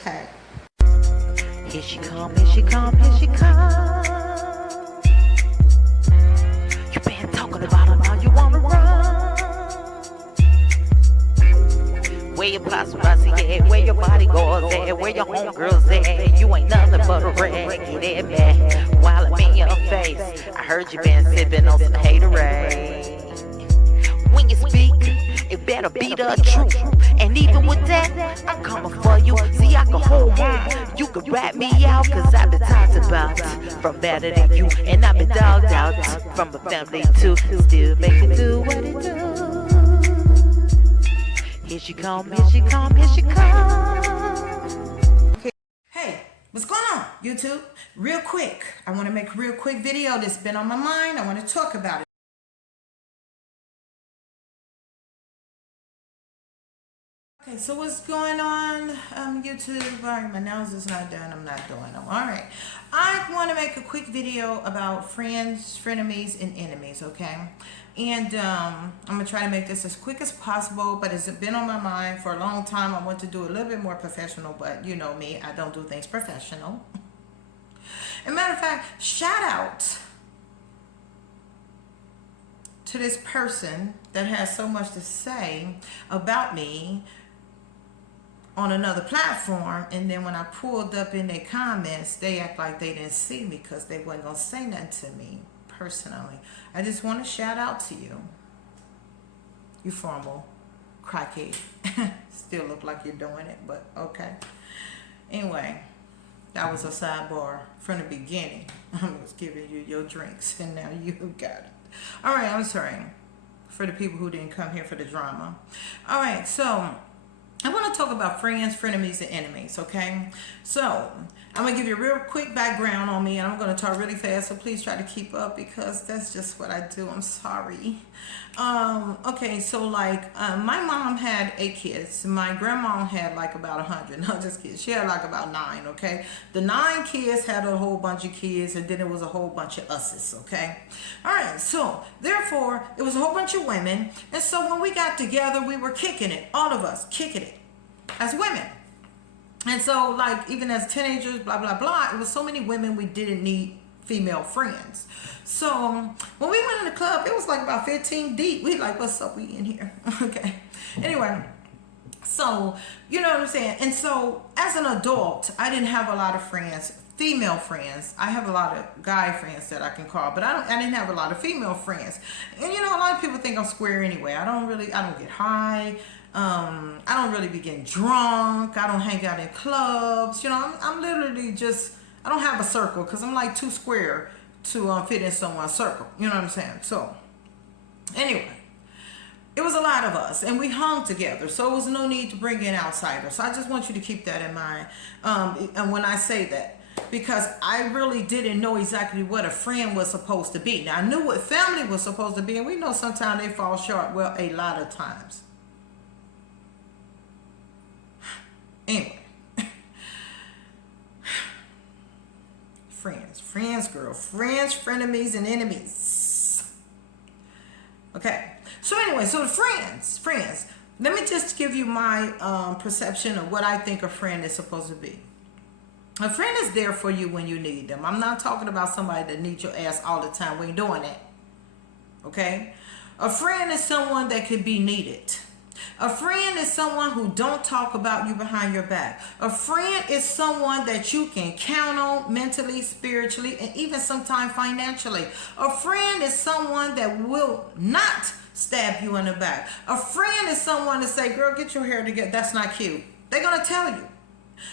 Okay. Here she come, here she come, here she come. You been talking about her, now you wanna run. Where your paparazzi at? Where your bodyguards at? Where your homegirls at? You ain't nothing but a rag. Get that back while I'm in your face. I heard you been sipping on some haterade. When you speak, it better be the truth. And even with that, I'm coming for you. See, I can hold on. You can rat me out, cause I've been talked about from better than you. And I've been dogged out from a family too. Still make it do what it do. Here she come, here she come, here she come. Hey, what's going on, YouTube? Real quick, I want to make a real quick video that's been on my mind. I want to talk about it. Okay, so what's going on, YouTube? All right, my nose is not done. I'm not doing them. All right. I want to make a quick video about friends, frenemies, and enemies, okay? And I'm going to try to make this as quick as possible, but it's been on my mind for a long time. I want to do a little bit more professional, but you know me, I don't do things professional. As a matter of fact, shout out to this person that has so much to say about me on another platform, and then when I pulled up in their comments, they act like they didn't see me because they wasn't gonna say nothing to me personally. I just want to shout out to you, you formal crackhead. Still look like you're doing it, but okay. Anyway, that was a sidebar from the beginning. I was giving you your drinks and now you got it. All right, I'm sorry for the people who didn't come here for the drama. All right, so I want to talk about friends, frenemies, and enemies, okay? So, I'm going to give you a real quick background on me, and I'm going to talk really fast, so please try to keep up because that's just what I do. I'm sorry. Okay, so like, my mom had 8 kids. My grandma had like about 100. No, just kidding. She had like about 9, okay? The 9 kids had a whole bunch of kids, and then it was a whole bunch of us's, okay? All right, so therefore, it was a whole bunch of women, and so when we got together, we were kicking it, all of us, kicking it as women. And so like even as teenagers, blah blah blah, it was so many women we didn't need female friends. So when we went in the club, it was like about 15 deep. We like, what's up, we in here? Okay, anyway, so you know what I'm saying. And so as an adult, I didn't have a lot of friends, female friends. I have a lot of guy friends that I can call, but I didn't have a lot of female friends. And you know, a lot of people think I'm square anyway. I don't get high. I don't really be getting drunk. I don't hang out in clubs. You know, I'm literally just, I don't have a circle because I'm like too square to fit in someone's circle. You know what I'm saying? So anyway, it was a lot of us and we hung together. So it was no need to bring in outsiders. So I just want you to keep that in mind. And when I say that, because I really didn't know exactly what a friend was supposed to be. Now I knew what family was supposed to be, and we know sometimes they fall short. Well, a lot of times. Anyway, friends, girlfriends, frenemies, and enemies. Okay, so anyway, so the friends. Let me just give you my perception of what I think a friend is supposed to be. A friend is there for you when you need them. I'm not talking about somebody that needs your ass all the time. We ain't doing that. Okay? A friend is someone that could be needed. A friend is someone who don't talk about you behind your back. A friend is someone that you can count on mentally, spiritually, and even sometimes financially. A friend is someone that will not stab you in the back. A friend is someone to say, girl, get your hair together. That's not cute. They're going to tell you.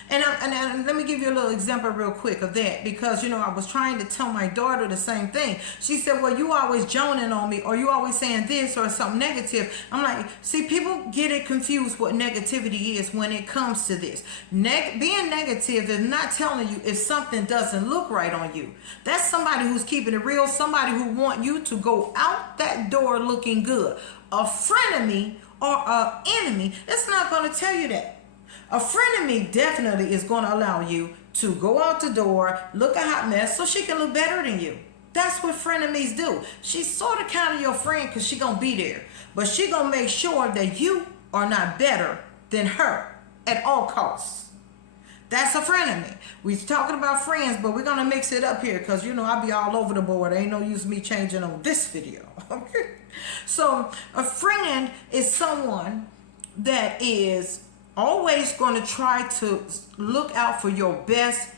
And let me give you a little example real quick of that, because you know I was trying to tell my daughter the same thing. She said, well, you always joning on me, or you always saying this or something negative. I'm like, see, people get it confused what negativity is when it comes to this. Being negative is not telling you if something doesn't look right on you. That's somebody who's keeping it real, somebody who want you to go out that door looking good. A frenemy or an enemy, it's not going to tell you that. A frenemy definitely is going to allow you to go out the door, look a hot mess, so she can look better than you. That's what frenemies do. She's sort of kind of your friend because she's going to be there. But she's going to make sure that you are not better than her at all costs. That's a frenemy. We're talking about friends, but we're going to mix it up here because, you know, I'll be all over the board. Ain't no use me changing on this video. Okay? So a friend is someone that is always going to try to look out for your best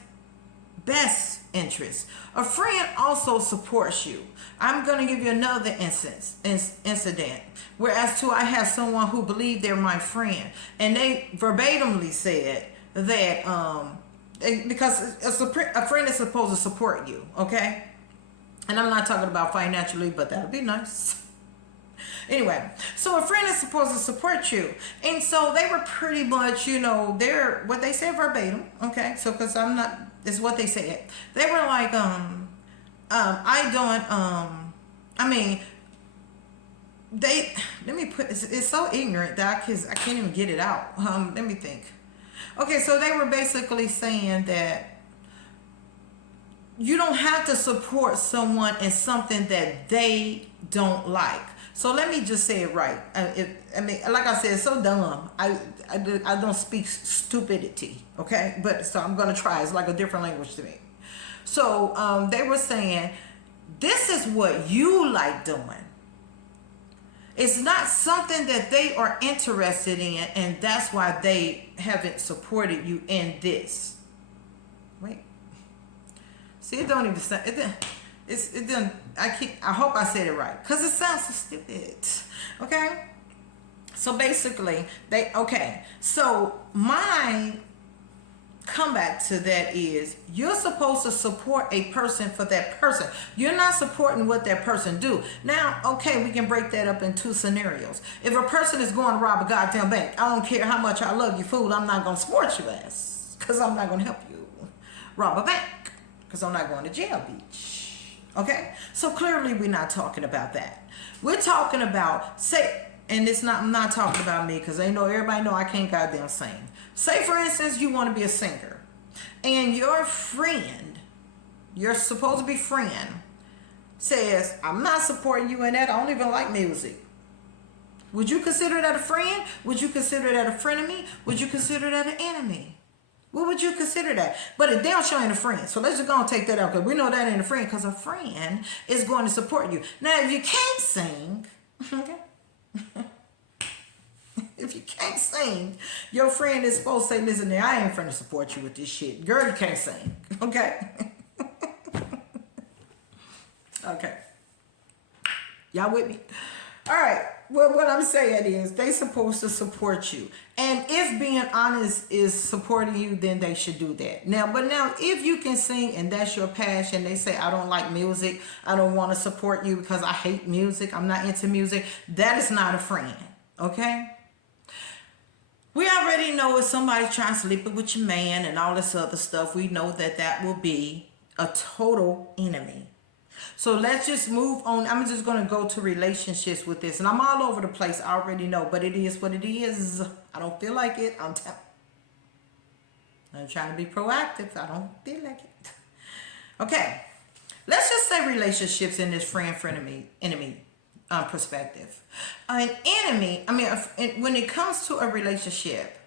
interest. A friend also supports you. I'm going to give you another incident. Whereas I have someone who believed they're my friend, and they verbatimly said that because a friend is supposed to support you, okay? And I'm not talking about financially, but that would be nice. Anyway, so a friend is supposed to support you, and so they were pretty much, you know, they're what they said verbatim, okay? So because I'm not, it's what they said. They were like, let me put, it's so ignorant that I can't even get it out. Let me think. Okay, so they were basically saying that you don't have to support someone in something that they don't like. So let me just say it right. Like I said, it's so dumb. I don't speak stupidity, okay? But so I'm gonna try. It's like a different language to me. So they were saying, this is what you like doing. It's not something that they are interested in, and that's why they haven't supported you in this. Wait. See, it don't even sound, it doesn't, I hope I said it right, because it sounds so stupid. Okay? So basically, so my comeback to that is, you're supposed to support a person for that person. You're not supporting what that person do. Now, okay, we can break that up in two scenarios. If a person is going to rob a goddamn bank, I don't care how much I love you, fool, I'm not going to support your ass, because I'm not going to help you rob a bank, because I'm not going to jail, bitch. Okay? So clearly we're not talking about that. We're talking about, and I'm not talking about me, because everybody know I can't goddamn sing. Say, for instance, you want to be a singer, and your friend, your supposed to be friend, says, I'm not supporting you in that. I don't even like music. Would you consider that a friend? Would you consider that a frenemy? Would you consider that an enemy? What would you consider that? But it damn sure ain't a friend. So let's just go and take that out, because we know that ain't a friend, because a friend is going to support you. Now, if you can't sing, okay? If you can't sing, your friend is supposed to say, listen there, I ain't finna support you with this shit. Girl, you can't sing. Okay? Okay. Y'all with me? All right. Well, what I'm saying is they supposed to support you. And if being honest is supporting you, then they should do that. Now, if you can sing and that's your passion, they say, I don't like music, I don't want to support you because I hate music, I'm not into music, that is not a friend. Okay? We already know if somebody's trying to sleep with your man and all this other stuff, we know that will be a total enemy. So let's just move on. I'm just going to go to relationships with this. And I'm all over the place. I already know. But it is what it is. I don't feel like it. I'm trying to be proactive. I don't feel like it. Okay. Let's just say relationships in this enemy perspective. An enemy, when it comes to a relationship,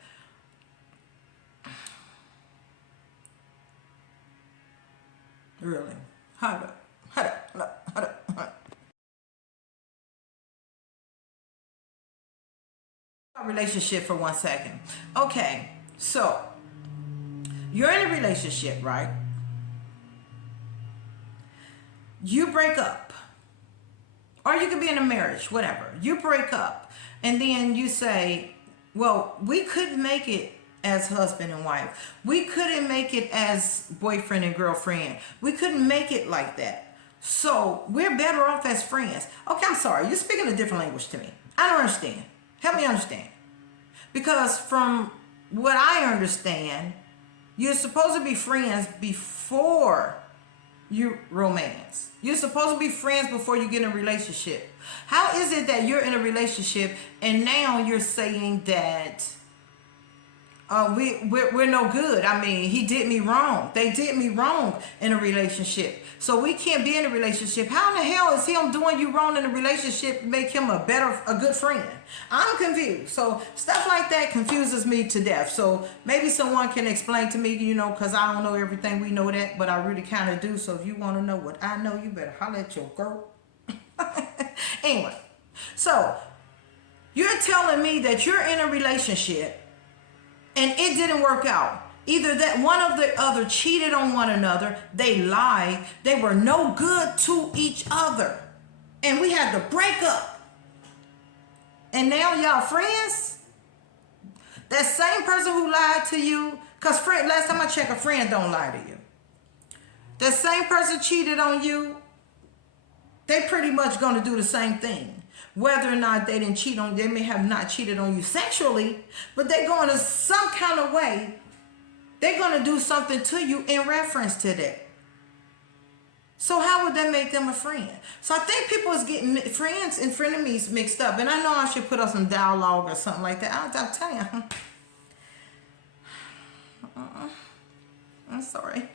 really, hold up. Relationship for 1 second. Okay, so you're in a relationship, right? You break up, or you could be in a marriage, whatever. You break up, and then you say, well, we couldn't make it as husband and wife. We couldn't make it as boyfriend and girlfriend. We couldn't make it like that. So we're better off as friends. Okay, I'm sorry. You're speaking a different language to me. I don't understand. Help me understand. Because from what I understand, you're supposed to be friends before you romance. You're supposed to be friends before you get in a relationship. How is it that you're in a relationship and now you're saying that we're no good. I mean, he did me wrong. They did me wrong in a relationship. So we can't be in a relationship. How in the hell is him doing you wrong in a relationship make him a good friend? I'm confused. So stuff like that confuses me to death. So maybe someone can explain to me, because I don't know everything. We know that, but I really kind of do. So if you want to know what I know, you better holler at your girl. Anyway, so you're telling me that you're in a relationship and it didn't work out. Either that one of the other cheated on one another, they lied, they were no good to each other, and we had to break up. And now y'all friends? That same person who lied to you, because last time I checked, a friend don't lie to you. That same person cheated on you, they pretty much going to do the same thing. Whether or not they didn't cheat on you, they may have not cheated on you sexually, but they're going to some kind of way, they're going to do something to you in reference to that. So how would that make them a friend? So I think people is getting friends and frenemies mixed up. And I know I should put up some dialogue or something like that. I'll tell you. I'm sorry.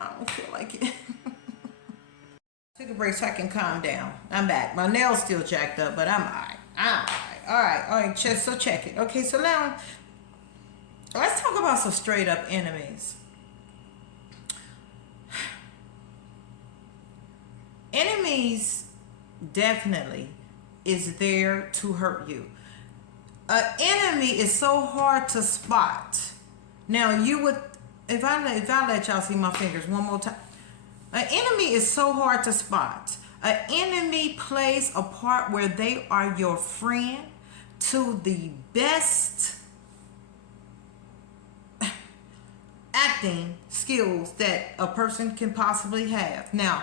I don't feel like it. Take a break so I can calm down. I'm back. My nail's still jacked up, but I'm all right. All right. So check it. Okay, so now let's talk about some straight up enemies. Enemies definitely is there to hurt you. An enemy is so hard to spot. Now you would, if I let y'all see my fingers one more time. An enemy is so hard to spot. An enemy plays a part where they are your friend to the best acting skills that a person can possibly have. Now,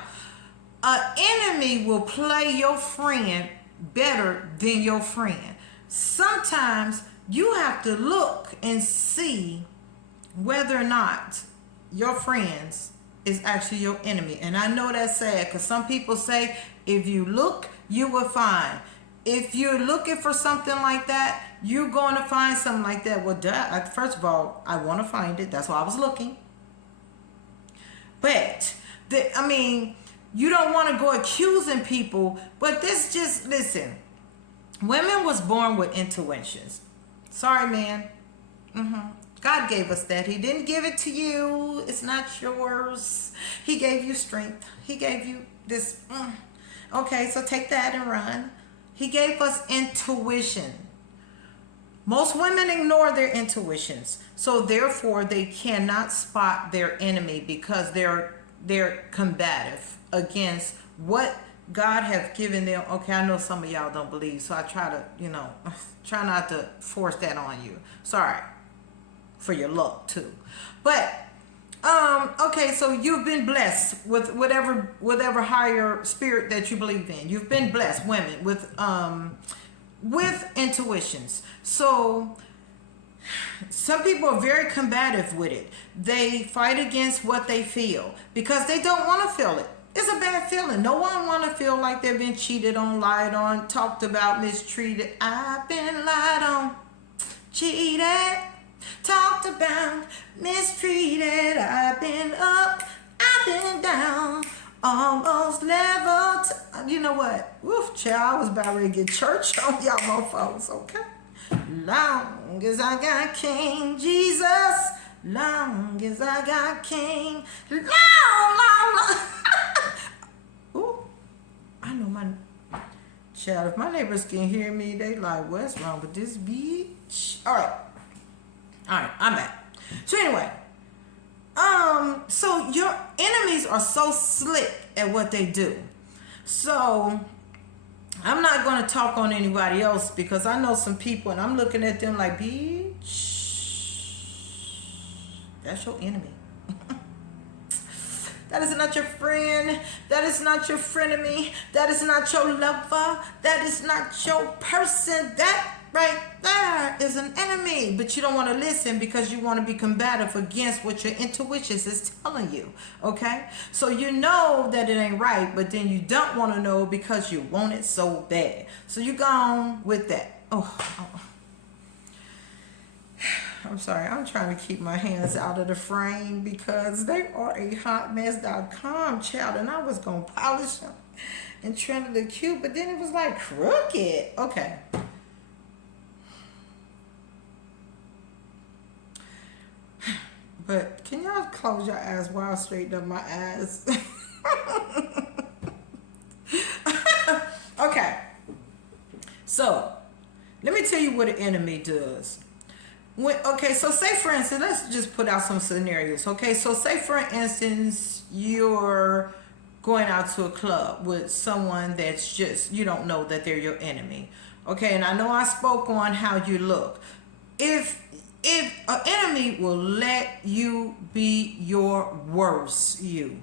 an enemy will play your friend better than your friend. Sometimes you have to look and see whether or not your friends is actually your enemy. And I know that's sad because some people say if you look, you will find. If you're looking for something like that, you're going to find something like that. Well, first of all, I want to find it. That's why I was looking. But, you don't want to go accusing people. But listen. Women was born with intuitions. Sorry, man. God gave us that. He didn't give it to you. It's not yours. He gave you strength. He gave you this. Okay, so take that and run. He gave us intuition. Most women ignore their intuitions. So therefore, they cannot spot their enemy because they're combative against what God has given them. Okay, I know some of y'all don't believe, so I try to, try not to force that on you. Sorry. For your luck too. But okay, so you've been blessed with whatever higher spirit that you believe in. You've been blessed, women, with intuitions. So some people are very combative with it. They fight against what they feel because they don't want to feel it. It's a bad feeling. No one want to feel like they've been cheated on, lied on, talked about, mistreated. I've been lied on, cheated, talked about, mistreated. I've been up, I've been down, almost level. You know what? Woof, child, I was about ready to get church on y'all motherfuckers, okay? Long as I got King Jesus, long as I got King, long. Ooh, I know my child. If my neighbors can hear me, they like, what's wrong with this bitch? All right, I'm back. So anyway, so your enemies are so slick at what they do. So I'm not going to talk on anybody else because I know some people and I'm looking at them like, bitch, that's your enemy. That is not your friend. That is not your frenemy. That is not your lover. That is not your person. That right there is an enemy. But you don't want to listen because you want to be combative against what your intuition is telling you. Okay? So you know that it ain't right, but then you don't want to know because you want it so bad. So you go on with that. Oh. I'm sorry, I'm trying to keep my hands out of the frame because they are a hotmess.com child, and I was going to polish them and trim to look cute, but then it was like crooked. Okay. But can y'all close your eyes while I straighten up my eyes? Okay. So, let me tell you what an enemy does. So say for instance, let's just put out some scenarios. Okay, so say for instance, you're going out to a club with someone that's just, you don't know that they're your enemy. Okay, and I know I spoke on how you look. If an enemy will let you be your worst you.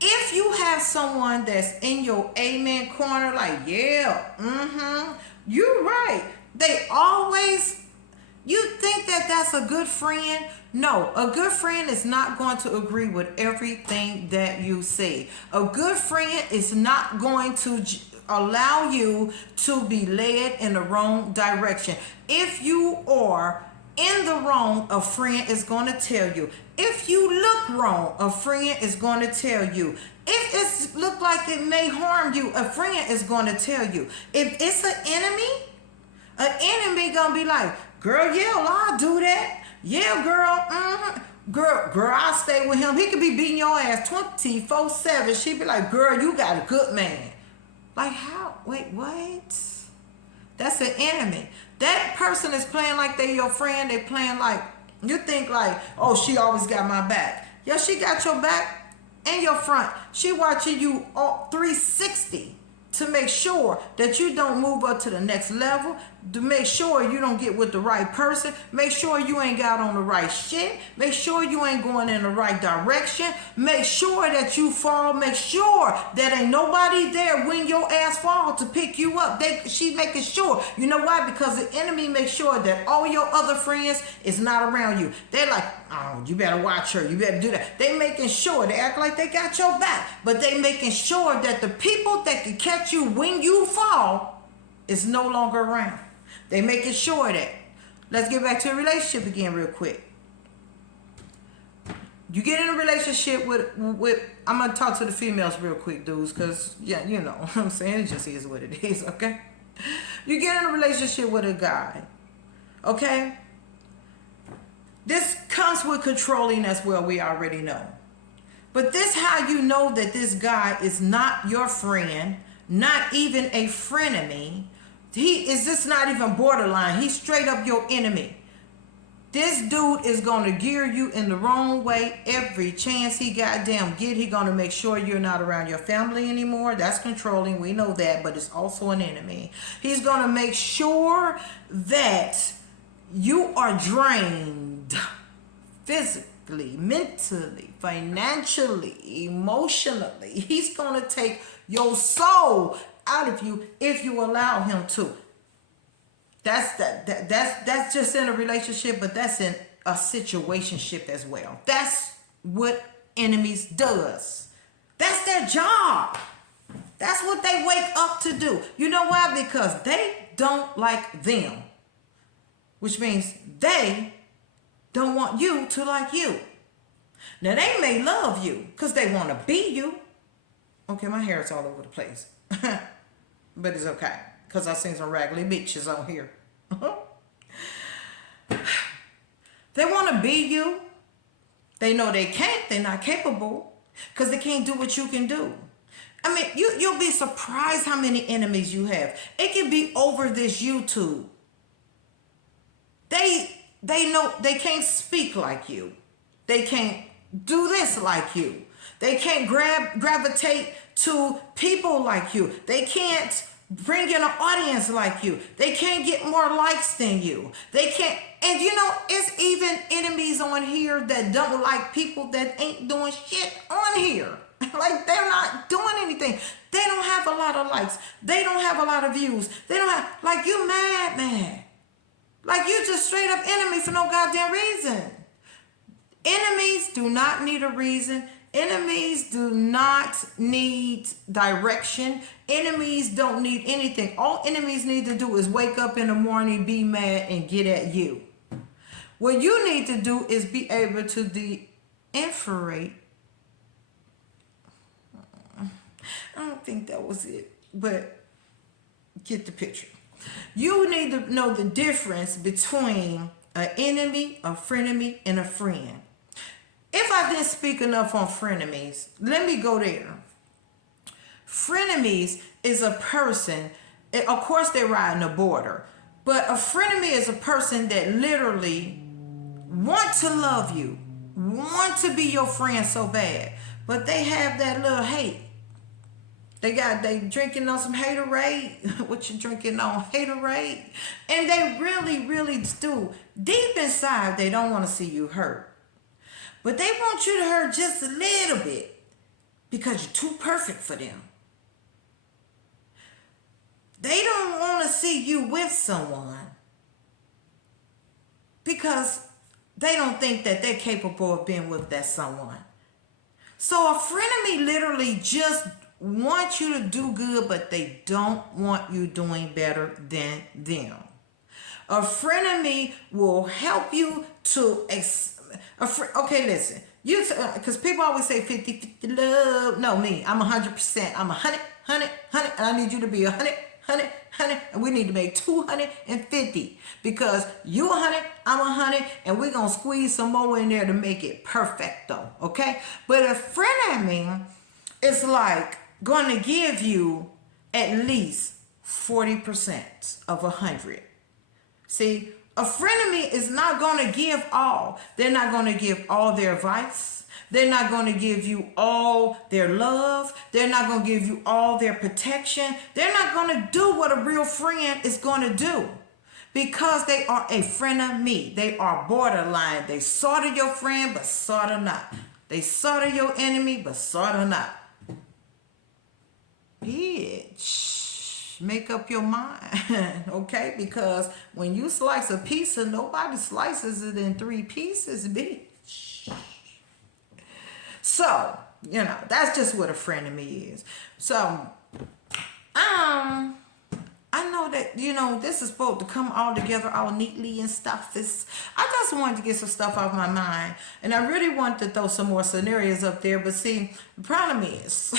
If you have someone that's in your amen corner, like, yeah, you're right. They always, you think that that's a good friend? No, a good friend is not going to agree with everything that you say. A good friend is not going to allow you to be led in the wrong direction. If you are in the wrong, a friend is going to tell you. If you look wrong, a friend is going to tell you. If it look like it may harm you, a friend is going to tell you. If it's an enemy gonna be like, girl, yeah, well, I'll do that. Yeah, girl, girl, I'll stay with him. He could be beating your ass 24/7. She'd be like, girl, you got a good man. Like, how? Wait, what? That's an enemy. That person is playing like they your friend. They playing like, you think like, oh, she always got my back. Yeah, she got your back and your front. She watching you all 360 to make sure that you don't move up to the next level, to make sure you don't get with the right person, make sure you ain't got on the right shit, make sure you ain't going in the right direction, make sure that you fall, make sure that ain't nobody there when your ass fall to pick you up. She making sure. You know why? Because the enemy makes sure that all your other friends is not around you. They like, oh, you better watch her, you better do that. They making sure, they act like they got your back, but they making sure that the people that can catch you when you fall is no longer around. They making sure that. Let's get back to a relationship again real quick. You get in a relationship with I'm going to talk to the females real quick, dudes, because, yeah, you know what I'm saying, it just is what it is, okay? You get in a relationship with a guy, okay? This comes with controlling as well, we already know. But this how you know that this guy is not your friend, not even a frenemy. He is just not even borderline. He's straight up your enemy. This dude is going to gear you in the wrong way every chance he goddamn get. He going to make sure you're not around your family anymore. That's controlling. We know that, but it's also an enemy. He's going to make sure that you are drained physically, mentally, financially, emotionally. He's going to take your soul out of you if you allow him to. That's just in a relationship, but that's in a situationship as well. That's what enemies does. That's their job. That's what they wake up to do. You know why? Because they don't like them, which means they don't want you to like you. Now they may love you because they want to be you. Okay, my hair is all over the place. But it's okay, because I seen some raggedy bitches on here. They want to be you. They know they can't. They're not capable, because they can't do what you can do. I mean, you'll be surprised how many enemies you have. It can be over this YouTube. They know they can't speak like you. They can't do this like you. They can't gravitate to people like you. They can't bring in an audience like you. They can't get more likes than you. They can't, and you know, it's even enemies on here that don't like people that ain't doing shit on here. Like, they're not doing anything. They don't have a lot of likes. They don't have a lot of views. They don't have, like, you mad, man. Like, you just straight up enemy for no goddamn reason. Enemies do not need a reason. Enemies do not need direction. Enemies don't need anything. All enemies need to do is wake up in the morning, be mad, and get at you. What you need to do is be able to differentiate. I don't think that was it, but get the picture. You need to know the difference between an enemy, a frenemy, and a friend. If I didn't speak enough on frenemies, let me go there. Frenemies is a person, of course they're riding the border, but a frenemy is a person that literally want to love you, want to be your friend so bad, but they have that little hate. They drinking on some haterade. What you drinking on? Haterade. And they really, really do. Deep inside, they don't want to see you hurt. But they want you to hurt just a little bit because you're too perfect for them. They don't want to see you with someone because they don't think that they're capable of being with that someone. So a frenemy literally just want you to do good, but they don't want you doing better than them. A frenemy will help you to okay, listen, you because people always say 50-50 love. No, me, I'm 100%. I'm 100, and I need you to be 100, and we need to make 250 because you 100, I'm 100, and we're gonna squeeze some more in there to make it perfecto. Okay, but a frenemy is like going to give you at least 40% of 100. See, a frenemy is not going to give all. They're not going to give all their advice. They're not going to give you all their love. They're not going to give you all their protection. They're not going to do what a real friend is going to do because they are a frenemy. They are borderline. They sort of your friend, but sort of not. They sort of your enemy, but sort of not. Bitch, make up your mind, okay? Because when you slice a pizza, nobody slices it in 3 pieces, bitch. So, that's just what a frenemy is. So, I know that, this is supposed to come all together all neatly and stuff. I just wanted to get some stuff off my mind. And I really wanted to throw some more scenarios up there. But see, the problem is...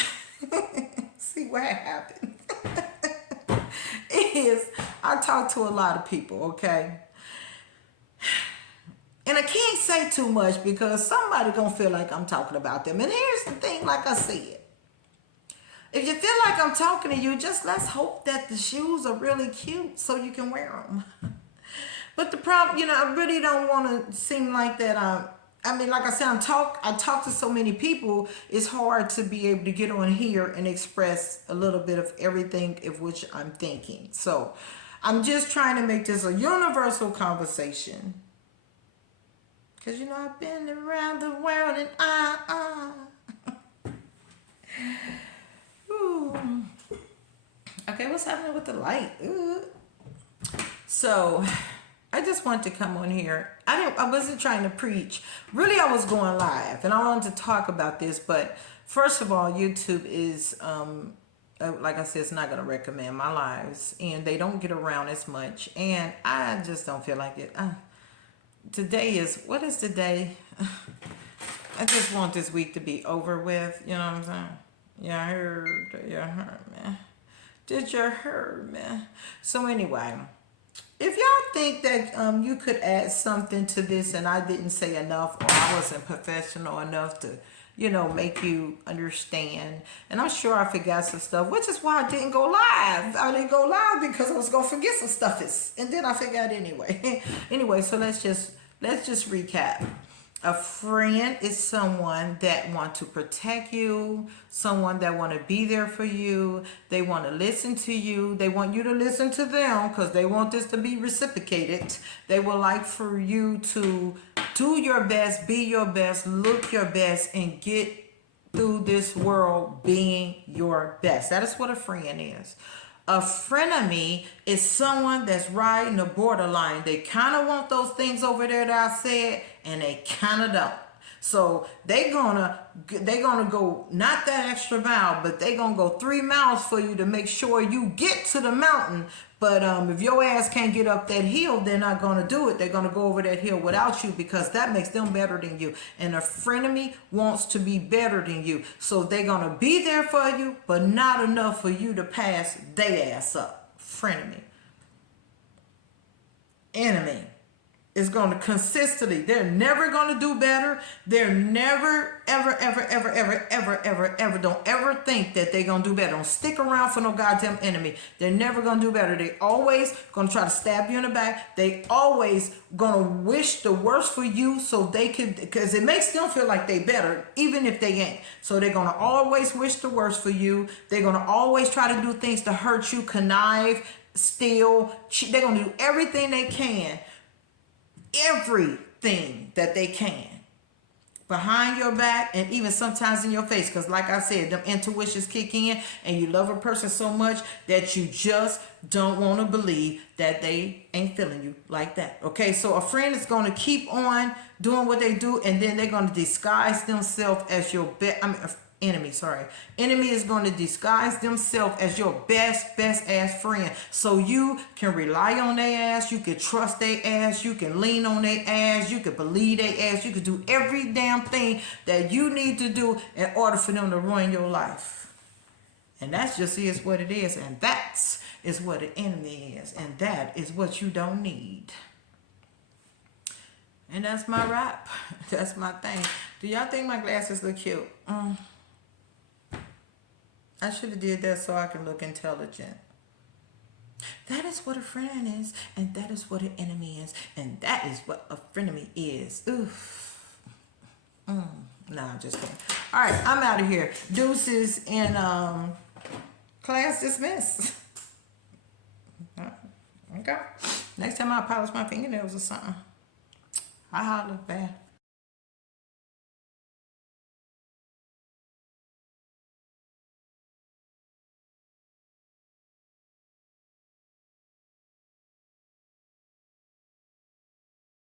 See what happened is I talk to a lot of people, okay? And I can't say too much because somebody gonna feel like I'm talking about them. And here's the thing, like I said, if you feel like I'm talking to you, just let's hope that the shoes are really cute so you can wear them. But the problem, I really don't want to seem like that like I said, I talk to so many people, it's hard to be able to get on here and express a little bit of everything of which I'm thinking. So I'm just trying to make this a universal conversation. Because, I've been around the world and Ooh. Okay, what's happening with the light? Ooh. So... I just wanted to come on here. I wasn't trying to preach. Really, I was going live, and I wanted to talk about this. But first of all, YouTube is, like I said, it's not going to recommend my lives, and they don't get around as much. And I just don't feel like it. Today is, what is today? I just want this week to be over with. You know what I'm saying? Yeah, I heard. Yeah, I heard, man. Did you heard, man? So anyway. If y'all think that you could add something to this and I didn't say enough or I wasn't professional enough to, make you understand. And I'm sure I forgot some stuff, which is why I didn't go live. I didn't go live because I was going to forget some stuff. And then I forgot anyway. Anyway, so let's just recap. A friend is someone that wants to protect you, someone that want to be there for you. They want to listen to you. They want you to listen to them because they want this to be reciprocated. They would like for you to do your best, be your best, look your best, and get through this world being your best. That is what a friend is. A frenemy is someone that's riding the borderline. They kind of want those things over there that I said, and they kind of don't. So they gonna go not that extra mile, but they gonna go 3 miles for you to make sure you get to the mountain. But if your ass can't get up that hill, they're not gonna do it. They're gonna go over that hill without you because that makes them better than you. And a frenemy wants to be better than you, so they're gonna be there for you, but not enough for you to pass their ass up. Frenemy. Enemy is going to consistently, they're never going to do better. They're never, ever, don't ever think that they're going to do better. Don't stick around for no goddamn enemy. They're never going to do better. They always going to try to stab you in the back. They always going to wish the worst for you so they can, because it makes them feel like they better, even if they ain't. So they're going to always wish the worst for you. They're going to always try to do things to hurt you, connive, steal. They're going to do everything they can. Everything that they can behind your back and even sometimes in your face, because like I said, them intuitions kick in and you love a person so much that you just don't want to believe that they ain't feeling you like that. Okay, so a friend is going to keep on doing what they do, and then they're going to disguise themselves as your enemy is going to disguise themselves as your best ass friend, so you can rely on their ass, you can trust their ass, you can lean on their ass, you can believe their ass, you can do every damn thing that you need to do in order for them to ruin your life. And that's just is what it is, and that's is what an enemy is, and that is what you don't need. And that's my rap. That's my thing. Do y'all think my glasses look cute? I should have did that so I can look intelligent. That is what a friend is, and that is what an enemy is, and that is what a frenemy is. Oof. Nah, I'm just kidding. All right, I'm out of here. Deuces and class dismissed. Okay. Next time I polish my fingernails or something. I holler. Bye.